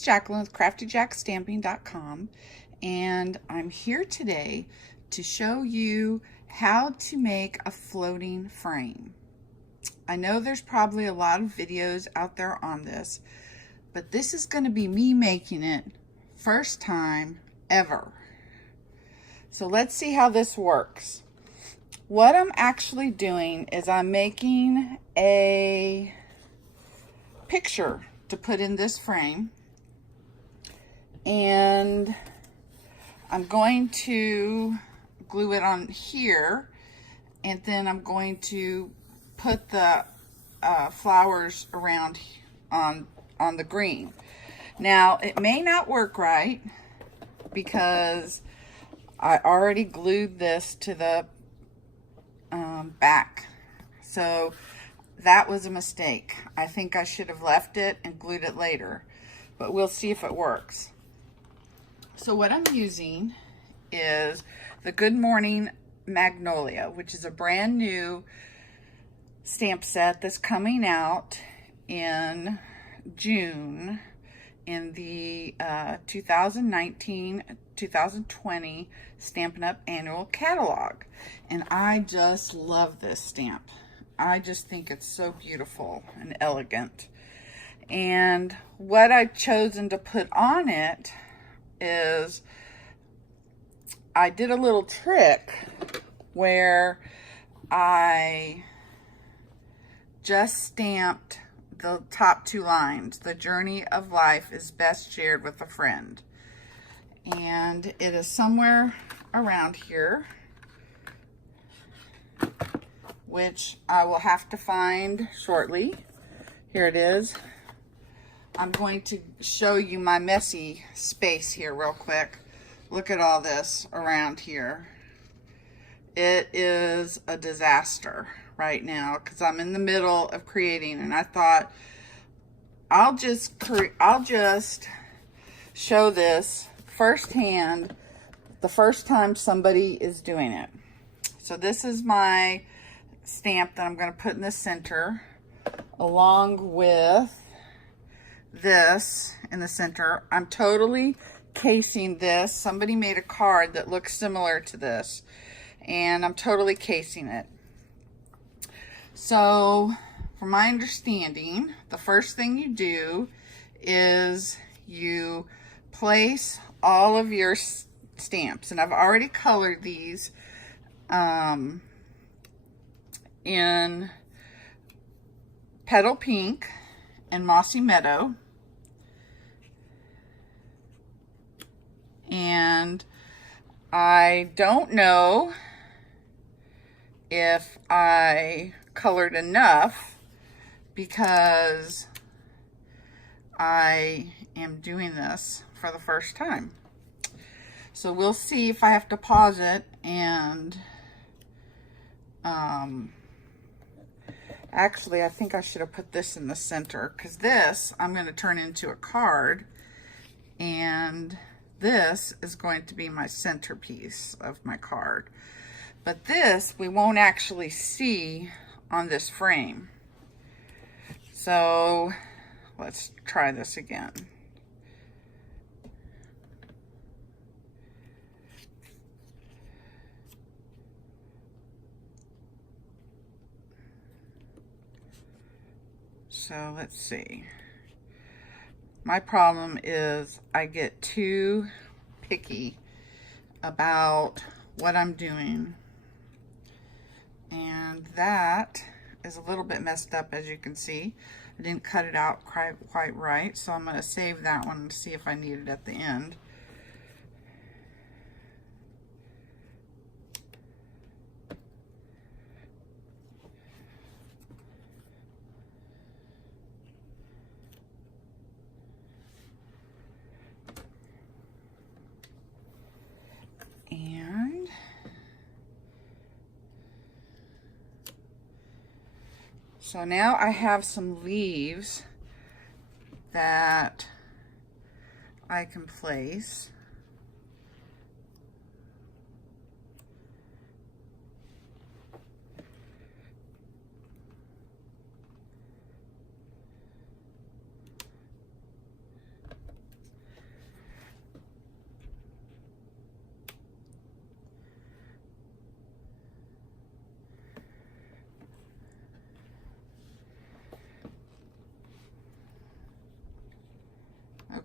is Jacqueline with CraftyJackStamping.com, and I'm here today to show you how to make a floating frame. I know there's probably a lot of videos out there on this, but this is going to be me making it first time ever. So let's see how this works. What I'm actually doing is I'm making a picture to put in this frame, and I'm going to glue it on here, and then I'm going to put the flowers around on the green. Now it may not work right because I already glued this to the back, so that was a mistake. I think I should have left it and glued it later, but we'll see if it works. So what I'm using is the Good Morning Magnolia, which is a brand new stamp set that's coming out in June in the 2019-2020 Stampin' Up annual catalog. And I just love this stamp. I just think it's so beautiful and elegant. And what I've chosen to put on it is I did a little trick where I just stamped the top two lines. The journey of life is best shared with a friend. And it is somewhere around here, which I will have to find shortly. Here it is. I'm going to show you my messy space here real quick. Look at all this around here. It is a disaster right now because I'm in the middle of creating, and I thought I'll just show this firsthand the first time somebody is doing it. So this is my stamp that I'm going to put in the center, along with this in the center. I'm totally casing this. Somebody made a card that looks similar to this, and I'm totally casing it. So from my understanding, the first thing you do is you place all of your stamps, and I've already colored these in Petal Pink and Mossy Meadow. And I don't know if I colored enough because I am doing this for the first time. So we'll see if I have to pause it and actually I think I should have put this in the center, because this I'm going to turn into a card, and this is going to be my centerpiece of my card. But this we won't actually see on this frame. So let's try this again. So let's see. My problem is I get too picky about what I'm doing, and that is a little bit messed up, as you can see. I didn't cut it out quite right, so I'm going to save that one and see if I need it at the end. And so now I have some leaves that I can place.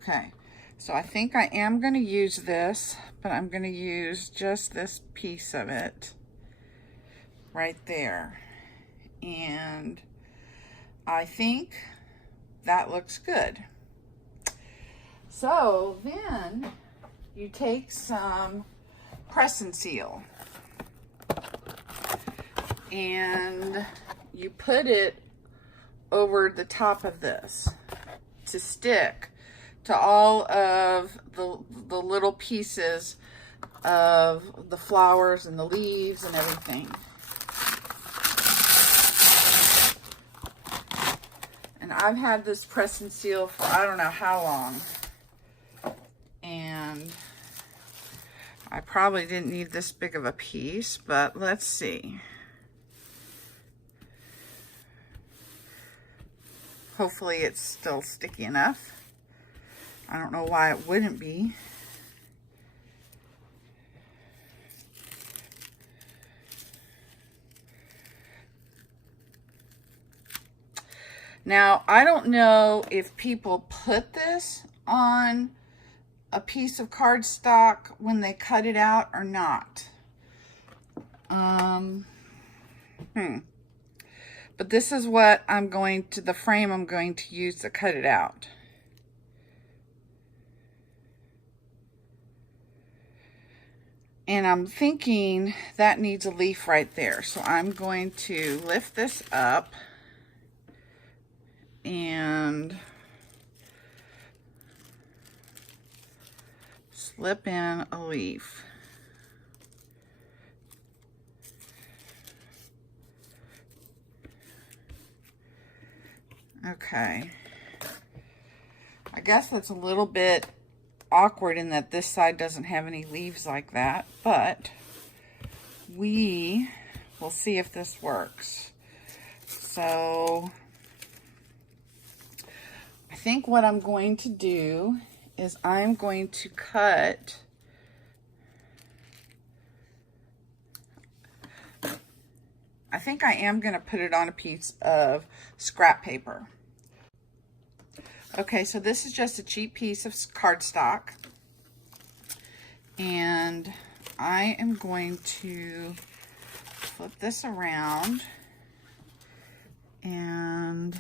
Okay, so I think I am going to use this, but I'm going to use just this piece of it right there. And I think that looks good. So then you take some press and seal and you put it over the top of this to stick to all of the little pieces of the flowers and the leaves and everything. And I've had this press and seal for I don't know how long. And I probably didn't need this big of a piece, but let's see. Hopefully it's still sticky enough. I don't know why it wouldn't be. Now, I don't know if people put this on a piece of cardstock when they cut it out or not. But this is what I'm going to, the frame I'm going to use to cut it out. And I'm thinking that needs a leaf right there. So I'm going to lift this up and slip in a leaf. Okay. I guess that's a little bit awkward in that this side doesn't have any leaves like that, but we will see if this works. So I think what I'm going to do is I'm going to cut I think I am going to put it on a piece of scrap paper. Okay, so this is just a cheap piece of cardstock, and I am going to flip this around and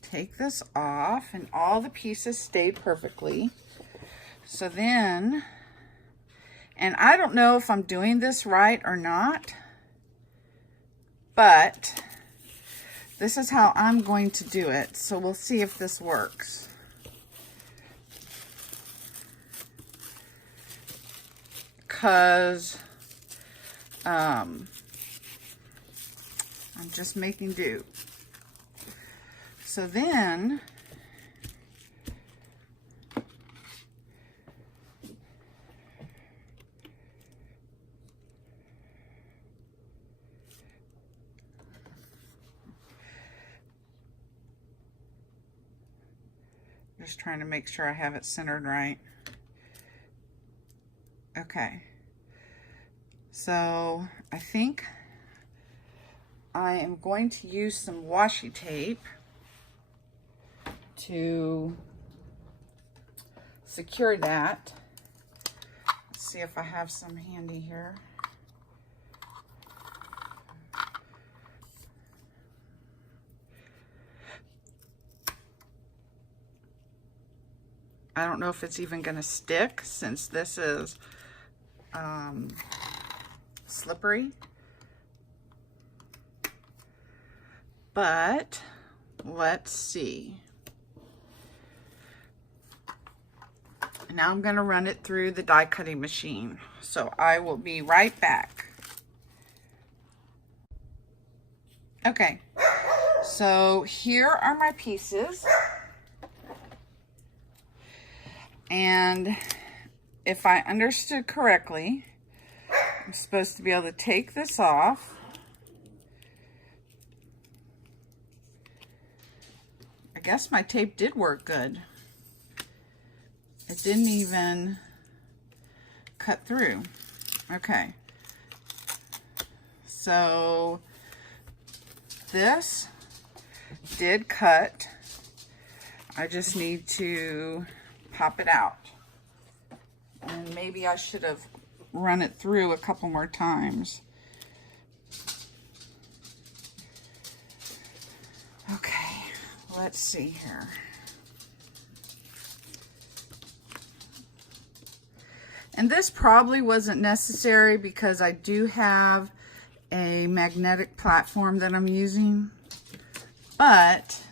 take this off, and all the pieces stay perfectly. So then, and I don't know if I'm doing this right or not, but this is how I'm going to do it. So we'll see if this works. Because I'm just making do. So then just trying to make sure I have it centered right. Okay. So I think I am going to use some washi tape to secure that. Let's see if I have some handy here. I don't know if it's even going to stick since this is slippery. But let's see. Now I'm going to run it through the die cutting machine. So I will be right back. Okay, so here are my pieces. And if I understood correctly, I'm supposed to be able to take this off. I guess my tape did work good. It didn't even cut through. Okay. So this did cut. I just need to pop it out. And maybe I should have run it through a couple more times. Okay, let's see here. And this probably wasn't necessary because I do have a magnetic platform that I'm using, but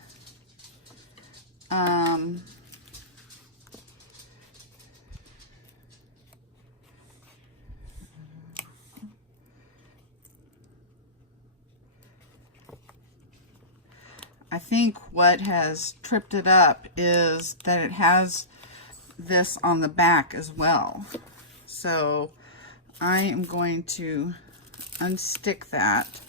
I think what has tripped it up is that it has this on the back as well. So I am going to unstick that.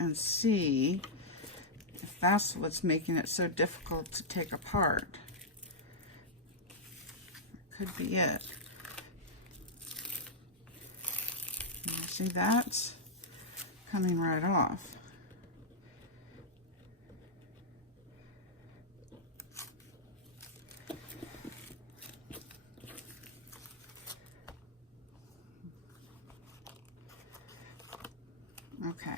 And see if that's what's making it so difficult to take apart. Could be it. See, that's coming right off. Okay.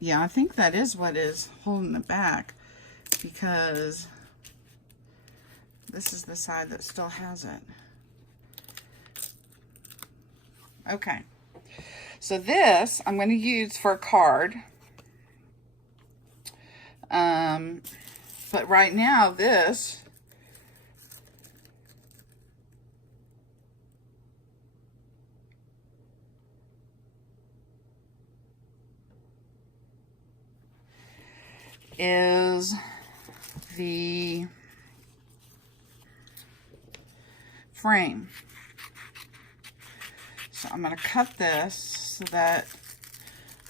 Yeah, I think that is what is holding it back, because this is the side that still has it. Okay, so this I'm going to use for a card. But right now this is the frame. So I'm going to cut this so that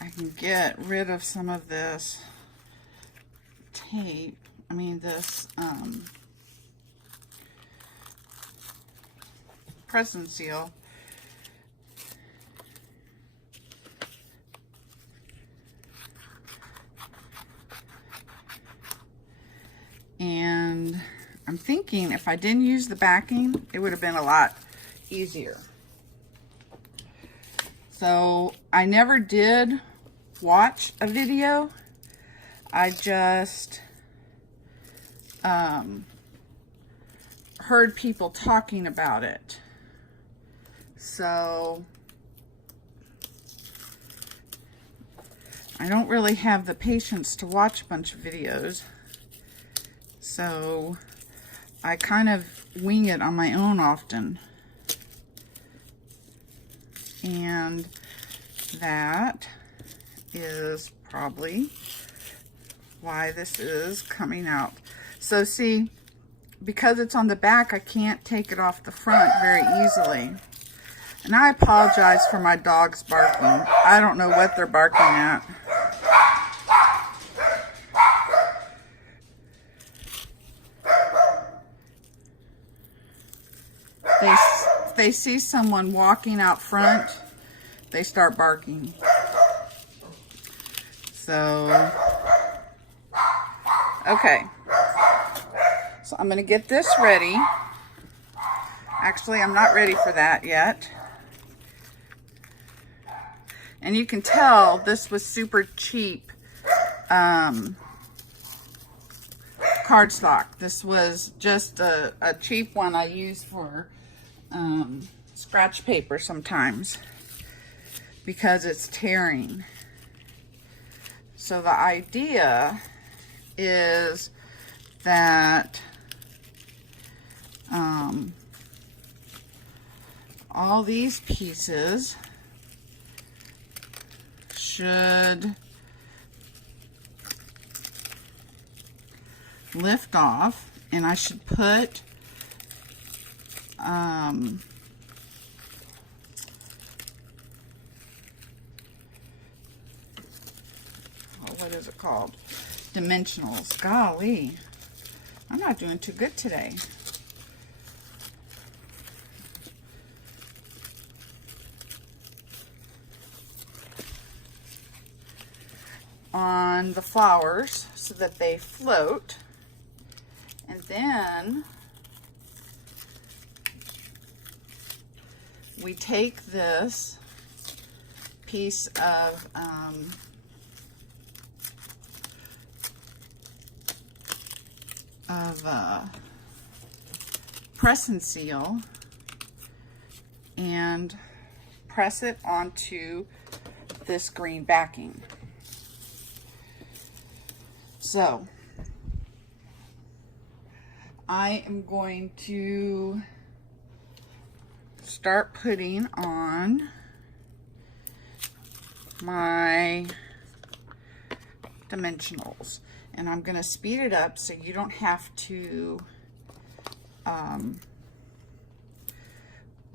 I can get rid of some of this tape. I mean this press and seal. And I'm thinking if I didn't use the backing, it would have been a lot easier. So I never did watch a video. I just heard people talking about it. So I don't really have the patience to watch a bunch of videos. So I kind of wing it on my own often. And that is probably why this is coming out. So see, because it's on the back, I can't take it off the front very easily. And I apologize for my dogs barking. I don't know what they're barking at. They see someone walking out front, they start barking. So, okay. So I'm going to get this ready. Actually, I'm not ready for that yet. And you can tell this was super cheap cardstock. This was just a cheap one I use for scratch paper sometimes because it's tearing. So the idea is that all these pieces should lift off, and I should put what is it called? dimensionals. Golly, I'm not doing too good today. On the flowers so that they float. And then we take this piece of press and seal and press it onto this green backing. So I am going to start putting on my dimensionals, and I'm going to speed it up so you don't have to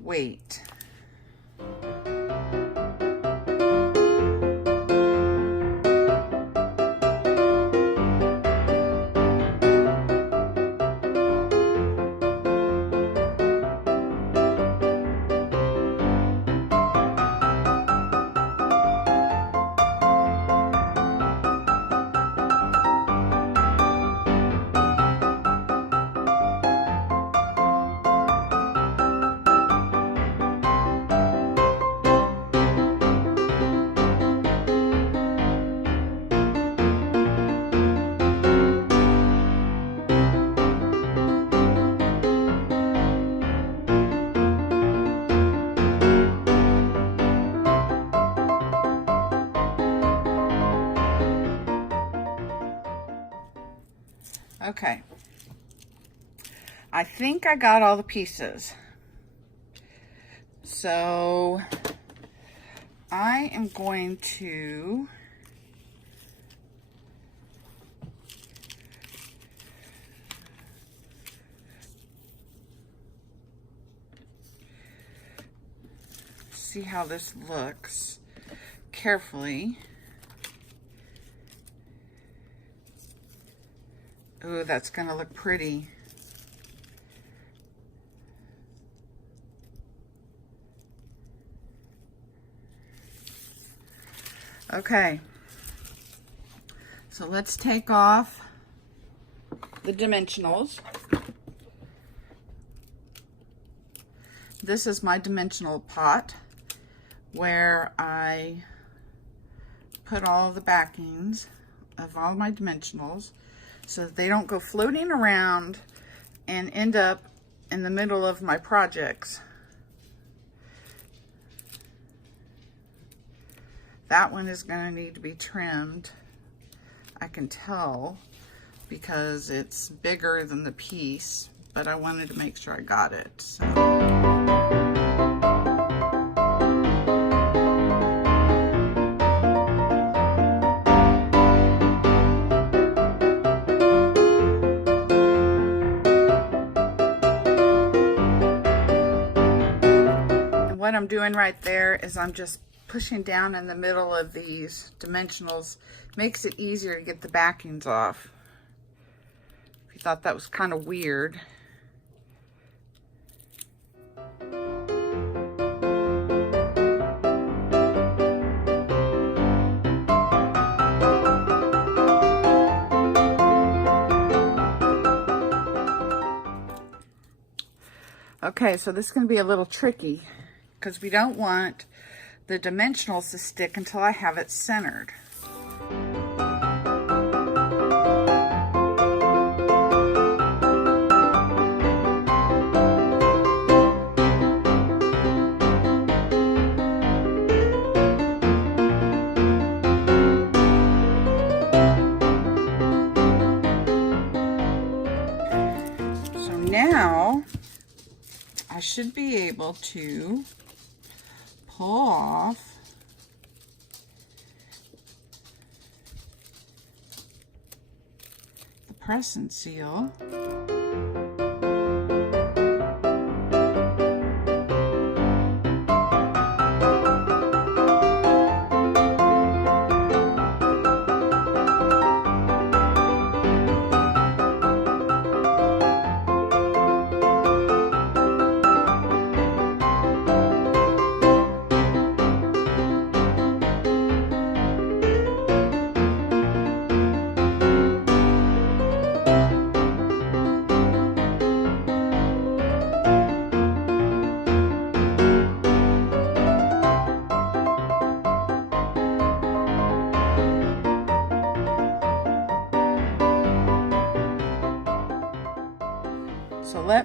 wait. Okay, I think I got all the pieces. So I am going to see how this looks carefully. Ooh, that's going to look pretty. Okay, so let's take off the dimensionals. This is my dimensional pot where I put all the backings of all my dimensionals so that they don't go floating around and end up in the middle of my projects. That one is going to need to be trimmed. I can tell because it's bigger than the piece, but I wanted to make sure I got it. So. What I'm doing right there is I'm just pushing down in the middle of these dimensionals. Makes it easier to get the backings off. If you thought that was kind of weird. Okay, so this is going to be a little tricky because we don't want the dimensionals to stick until I have it centered. So now I should be able to pull off the press and seal.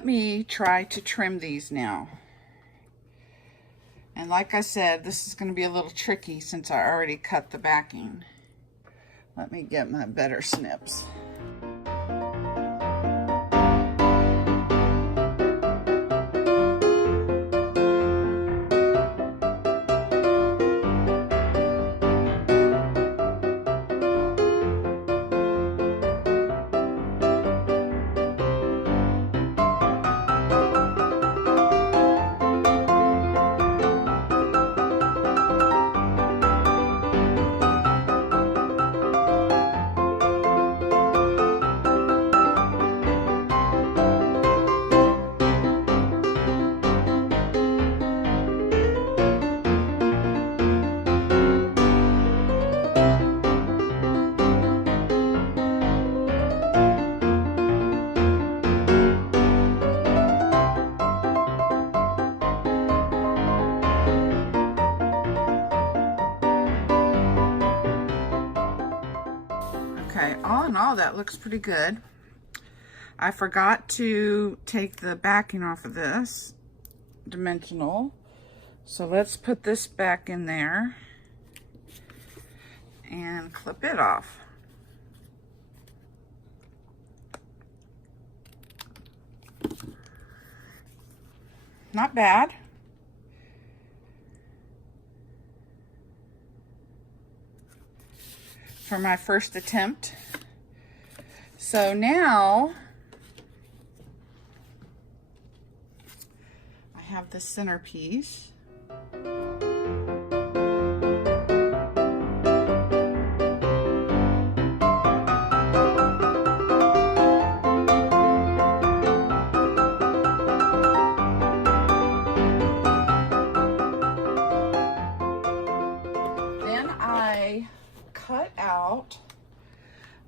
let me try to trim these now. And like I said, this is going to be a little tricky since I already cut the backing. Let me get my better snips. Okay, all in all, that looks pretty good. I forgot to take the backing off of this dimensional. So let's put this back in there and clip it off. Not bad. For my first attempt. So now I have the centerpiece. Then I cut out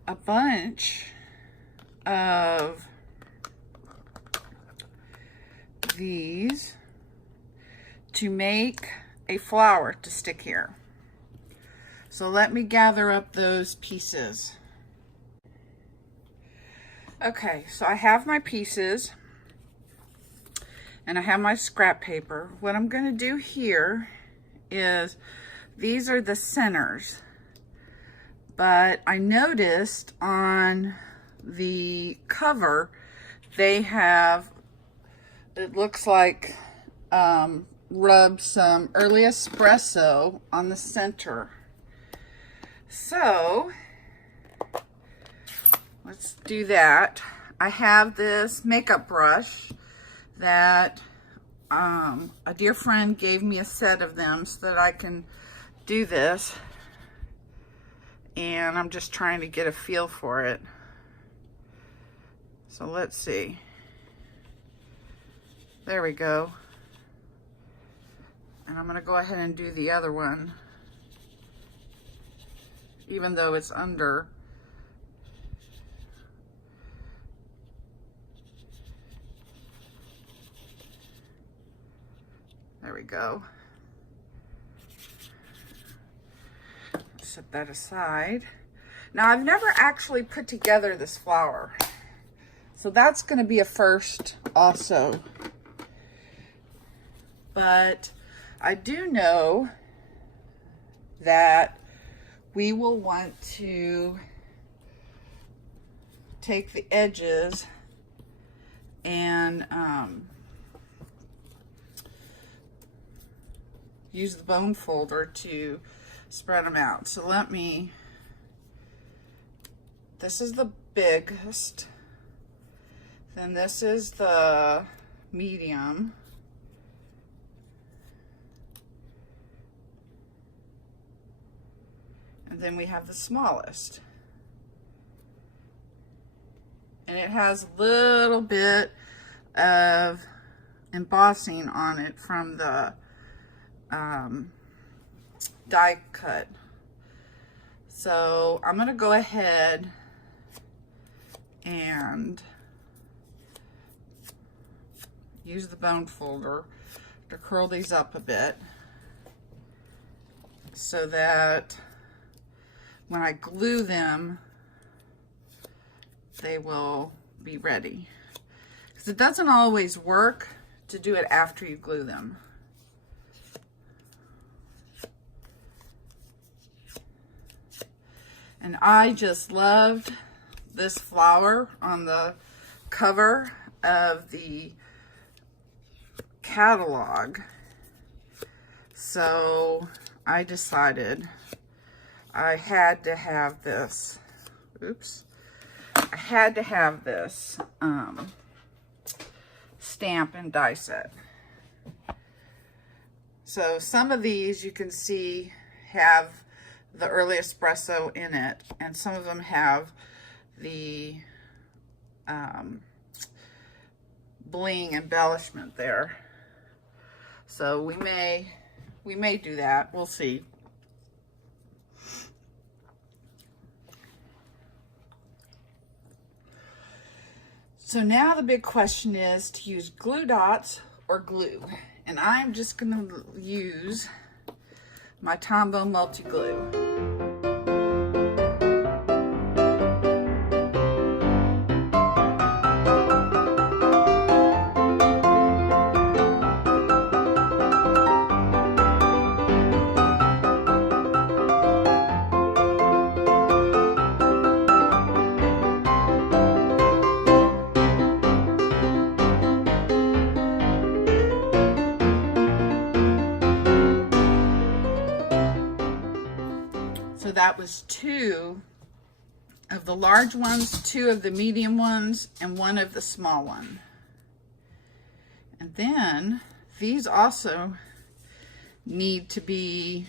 a bunch of these to make a flower to stick here. So let me gather up those pieces. Okay, so I have my pieces and I have my scrap paper. What I'm going to do here is, these are the centers, but I noticed on the cover they have, it looks like rubbed some early espresso on the center. So let's do that. I have this makeup brush that a dear friend gave me a set of them so that I can do this, and I'm just trying to get a feel for it. So let's see. There we go. And I'm going to go ahead and do the other one, even though it's under. There we go. Set that aside. Now, I've never actually put together this flower, so that's going to be a first also. But I do know that we will want to take the edges and use the bone folder to spread them out. So let me, this is the biggest, then this is the medium, and then we have the smallest. And it has a little bit of embossing on it from the die cut. So I'm gonna go ahead and use the bone folder to curl these up a bit so that when I glue them, they will be ready. because it doesn't always work to do it after you glue them. And I just loved this flower on the cover of the catalog. So I decided I had to have this. Oops. I had to have this stamp and die set. So some of these you can see have the early espresso in it, and some of them have the bling embellishment there. So we may do that. We'll see. So now the big question is to use glue dots or glue. And I'm just going to use my Tombow multi-glue. So that was 2 of the large ones, 2 of the medium ones, and 1 of the small one. And then these also need to be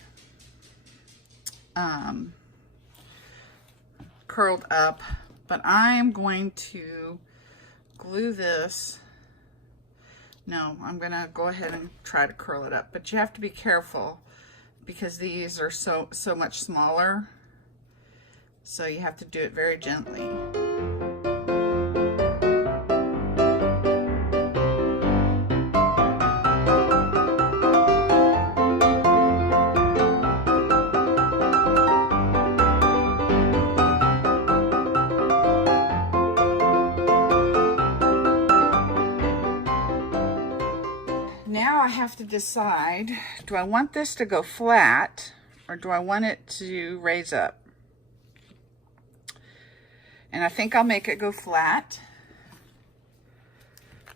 curled up, but I am going to glue this. No, I'm gonna go ahead and try to curl it up, but you have to be careful because these are so much smaller, so you have to do it very gently. Now I have to decide, do I want this to go flat or do I want it to raise up? And I think I'll make it go flat.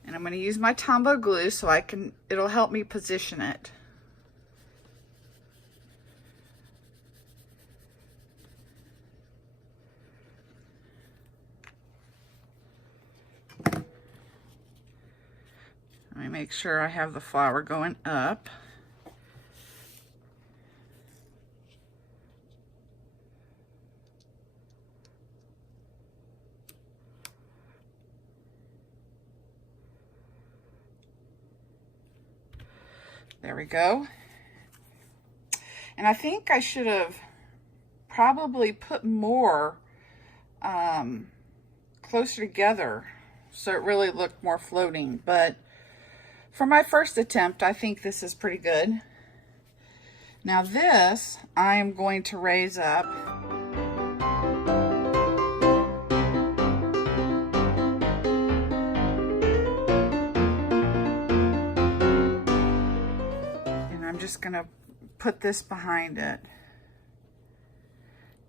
And I'm going to use my Tombow glue so it'll help me position it. Let me make sure I have the flower going up. There we go. And I think I should have probably put more closer together so it really looked more floating, but for my first attempt, I think this is pretty good. Now this, I am going to raise up. And I'm just gonna put this behind it.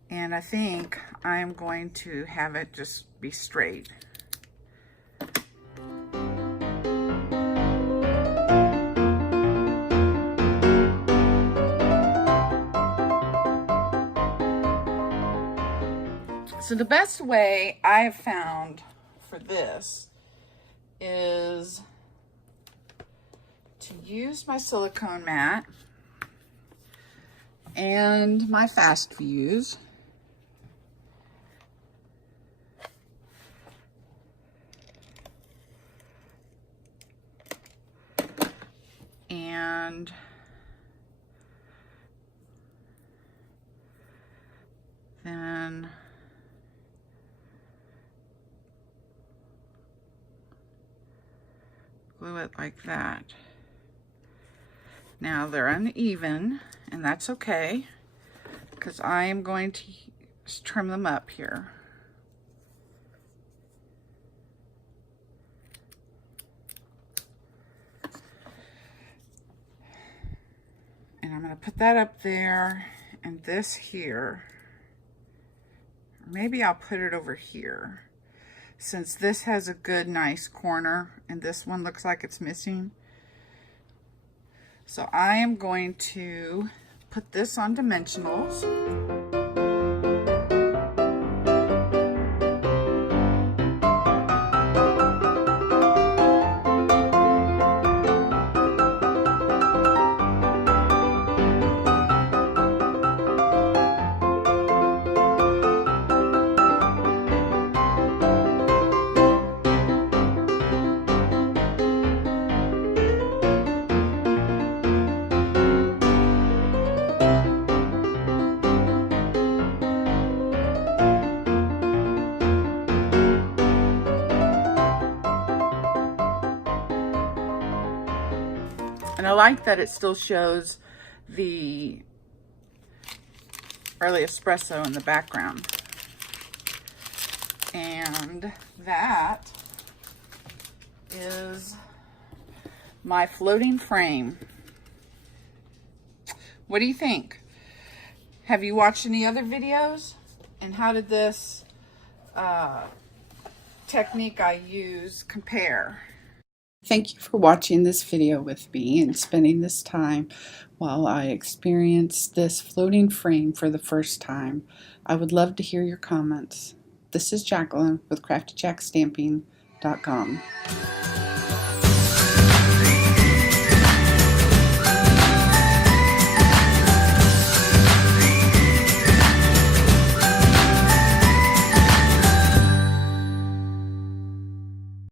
And I think I am going to have it just be straight. So the best way I have found for this is to use my silicone mat and my fast fuse. And then glue it like that. Now they're uneven, and that's okay, because I am going to trim them up here. And I'm going to put that up there and this here. Maybe I'll put it over here, since this has a good, nice corner, and this one looks like it's missing. So I am going to put this on dimensionals. And I like that it still shows the early espresso in the background. And that is my floating frame. What do you think? Have you watched any other videos? And how did this technique I use compare? Thank you for watching this video with me and spending this time while I experience this floating frame for the first time. I would love to hear your comments. This is Jacqueline with CraftyJackStamping.com.